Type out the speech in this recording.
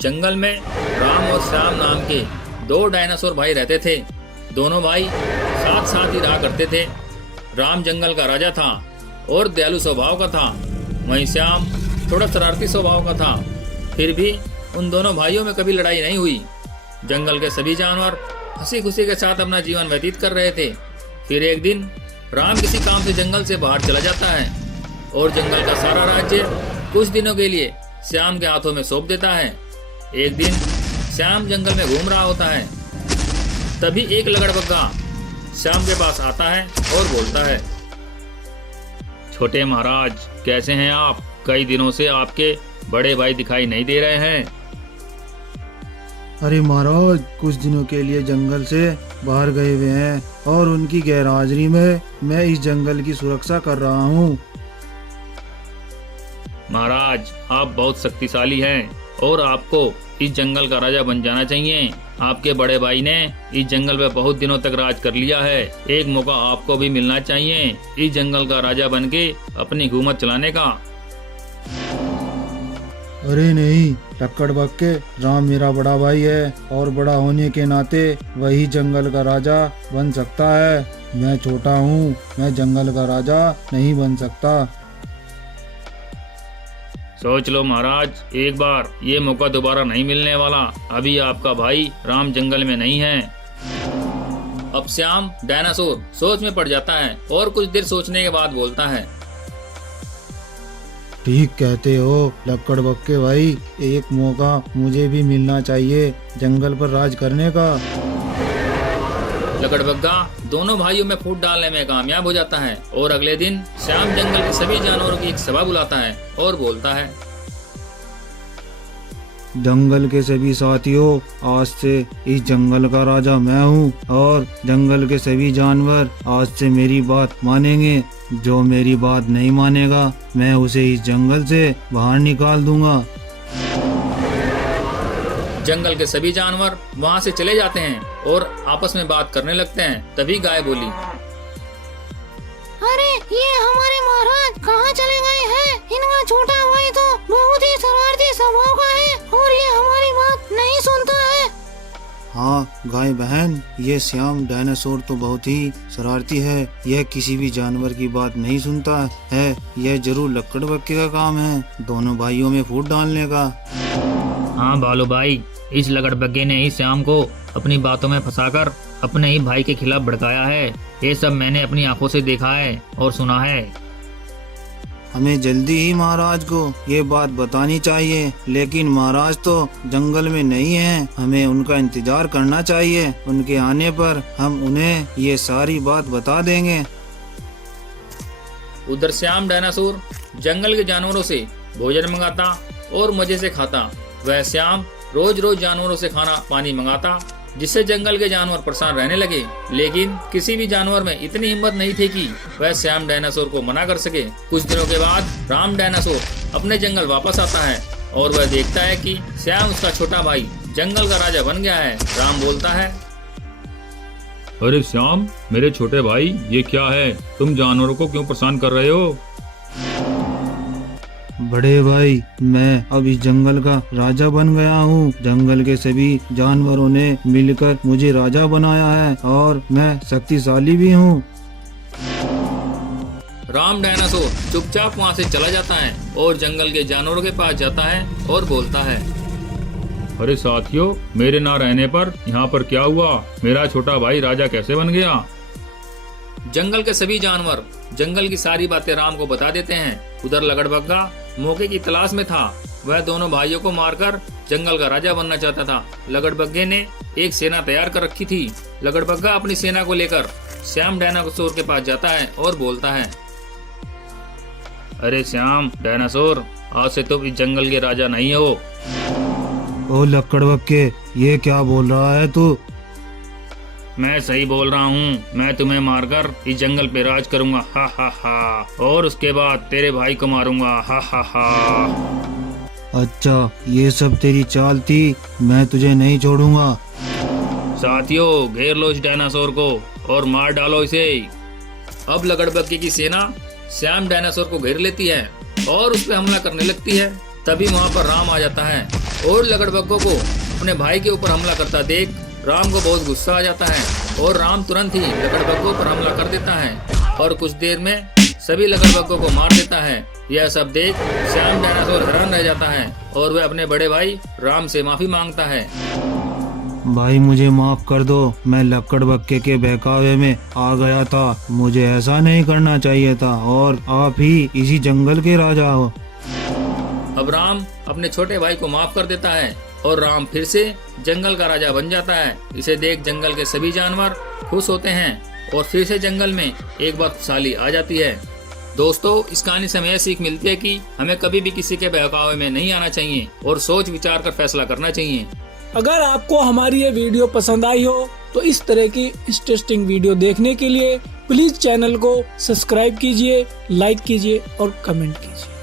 जंगल में राम और श्याम नाम के दो डायनासोर भाई रहते थे। दोनों भाई साथ साथ ही रहा करते थे। राम जंगल का राजा था और दयालु स्वभाव का था। वहीं श्याम थोड़ा शरारती स्वभाव का था। फिर भी उन दोनों भाइयों में कभी लड़ाई नहीं हुई। जंगल के सभी जानवर हंसी खुशी के साथ अपना जीवन व्यतीत कर रहे थे। फिर एक दिन राम किसी काम से जंगल से बाहर चला जाता है और जंगल का सारा राज्य कुछ दिनों के लिए श्याम के हाथों में सौंप देता है। एक दिन श्याम जंगल में घूम रहा होता है, तभी एक लकड़बग्गा श्याम के पास आता है और बोलता है, छोटे महाराज कैसे हैं आप? कई दिनों से आपके बड़े भाई दिखाई नहीं दे रहे हैं। अरे महाराज, कुछ दिनों के लिए जंगल से बाहर गए हुए हैं और उनकी गैरहाजिरी में मैं इस जंगल की सुरक्षा कर रहा हूँ। महाराज आप बहुत शक्तिशाली हैं और आपको इस जंगल का राजा बन जाना चाहिए। आपके बड़े भाई ने इस जंगल पे बहुत दिनों तक राज कर लिया है। एक मौका आपको भी मिलना चाहिए इस जंगल का राजा बन के अपनी हुकूमत चलाने का। अरे नहीं लक्कड़बग्गे, राम मेरा बड़ा भाई है और बड़ा होने के नाते वही जंगल का राजा बन सकता है। मैं छोटा हूँ, मैं जंगल का राजा नहीं बन सकता। सोच लो महाराज, एक बार ये मौका दोबारा नहीं मिलने वाला। अभी आपका भाई राम जंगल में नहीं है। अब श्याम डायनासोर सोच में पड़ जाता है और कुछ देर सोचने के बाद बोलता है, ठीक कहते हो लक्कड़बग्गे भाई, एक मौका मुझे भी मिलना चाहिए जंगल पर राज करने का। लकड़बग्गा दोनों भाइयों में फूट डालने में कामयाब हो जाता है और अगले दिन श्याम जंगल के सभी जानवरों की एक सभा बुलाता है और बोलता है, जंगल के सभी साथियों, आज से इस जंगल का राजा मैं हूँ और जंगल के सभी जानवर आज से मेरी बात मानेंगे। जो मेरी बात नहीं मानेगा मैं उसे इस जंगल से बाहर निकाल दूंगा। जंगल के सभी जानवर वहाँ से चले जाते हैं और आपस में बात करने लगते हैं। तभी गाय बोली, अरे ये हमारे महाराज कहाँ चले गए हैं? इनका छोटा भाई तो बहुत ही शरारती स्वभाव का है और ये हमारी बात नहीं सुनता है। हाँ गाय बहन, ये श्याम डायनासोर तो बहुत ही शरारती है। यह किसी भी जानवर की बात नहीं सुनता है। यह जरूर लक्कड़बग्गे का काम है, दोनों भाइयों में फूट डालने का। हाँ बालू भाई, इस लकड़बग्गे ने ही श्याम को अपनी बातों में फंसाकर अपने ही भाई के खिलाफ भड़काया है। ये सब मैंने अपनी आंखों से देखा है और सुना है। हमें जल्दी ही महाराज को ये बात बतानी चाहिए, लेकिन महाराज तो जंगल में नहीं है। हमें उनका इंतजार करना चाहिए। उनके आने पर हम उन्हें ये सारी बात बता देंगे। उधर श्याम डायनासोर जंगल के जानवरों से भोजन मंगाता और मजे से खाता। वह श्याम रोज रोज जानवरों से खाना पानी मंगाता, जिससे जंगल के जानवर परेशान रहने लगे। लेकिन किसी भी जानवर में इतनी हिम्मत नहीं थी कि वह श्याम डायनासोर को मना कर सके। कुछ दिनों के बाद राम डायनासोर अपने जंगल वापस आता है और वह देखता है कि श्याम उसका छोटा भाई जंगल का राजा बन गया है। राम बोलता है, अरे श्याम मेरे छोटे भाई, ये क्या है? तुम जानवरों को क्यों परेशान कर रहे हो? बड़े भाई, मैं अब इस जंगल का राजा बन गया हूँ। जंगल के सभी जानवरों ने मिलकर मुझे राजा बनाया है और मैं शक्तिशाली भी हूँ। राम डायनासोर चुपचाप वहाँ से चला जाता है और जंगल के जानवरों के पास जाता है और बोलता है, अरे साथियों, मेरे ना रहने पर यहाँ पर क्या हुआ? मेरा छोटा भाई राजा कैसे बन गया? जंगल के सभी जानवर जंगल की सारी बातें राम को बता देते हैं। उधर लकड़बग्गा मौके की तलाश में था। वह दोनों भाइयों को मारकर जंगल का राजा बनना चाहता था। लकड़बग्गे ने एक सेना तैयार कर रखी थी। लकड़बग्गा अपनी सेना को लेकर श्याम डायनासोर के पास जाता है और बोलता है, अरे श्याम डायनासोर, आज से तुम इस जंगल के राजा नहीं हो। ओ लक्कड़बग्गे, ये क्या बोल रहा है तू? मैं सही बोल रहा हूँ। मैं तुम्हें मारकर इस जंगल पे राज करूंगा, हा हा हा, और उसके बाद तेरे भाई को मारूंगा, हा हा हा। अच्छा, ये सब तेरी चाल थी? मैं तुझे नहीं छोड़ूंगा। साथियों, घेर लो इस डायनासोर को और मार डालो इसे। अब लकड़बग्गे की सेना श्याम डायनासोर को घेर लेती है और उस पर हमला करने लगती है। तभी वहाँ पर राम आ जाता है और लकड़बग्गों को अपने भाई के ऊपर हमला करता देख राम को बहुत गुस्सा आ जाता है और राम तुरंत ही लकड़बग्गों पर हमला कर देता है और कुछ देर में सभी लकड़बग्गों को मार देता है। यह सब देख श्याम डायनासोर हैरान रह जाता है और वह अपने बड़े भाई राम से माफी मांगता है। भाई मुझे माफ कर दो, मैं लकड़बग्गे के बहकावे में आ गया था, मुझे ऐसा नहीं करना चाहिए था और आप ही इसी जंगल के राजा हो। अब राम अपने छोटे भाई को माफ कर देता है और राम फिर से जंगल का राजा बन जाता है। इसे देख जंगल के सभी जानवर खुश होते हैं और फिर से जंगल में एक बार खुशहाली आ जाती है। दोस्तों, इस कहानी से हमें यह सीख मिलती है कि हमें कभी भी किसी के बहकावे में नहीं आना चाहिए और सोच विचार कर फैसला करना चाहिए। अगर आपको हमारी ये वीडियो पसंद आई हो तो इस तरह की इंटरेस्टिंग वीडियो देखने के लिए प्लीज चैनल को सब्सक्राइब कीजिए, लाइक कीजिए और कमेंट कीजिए।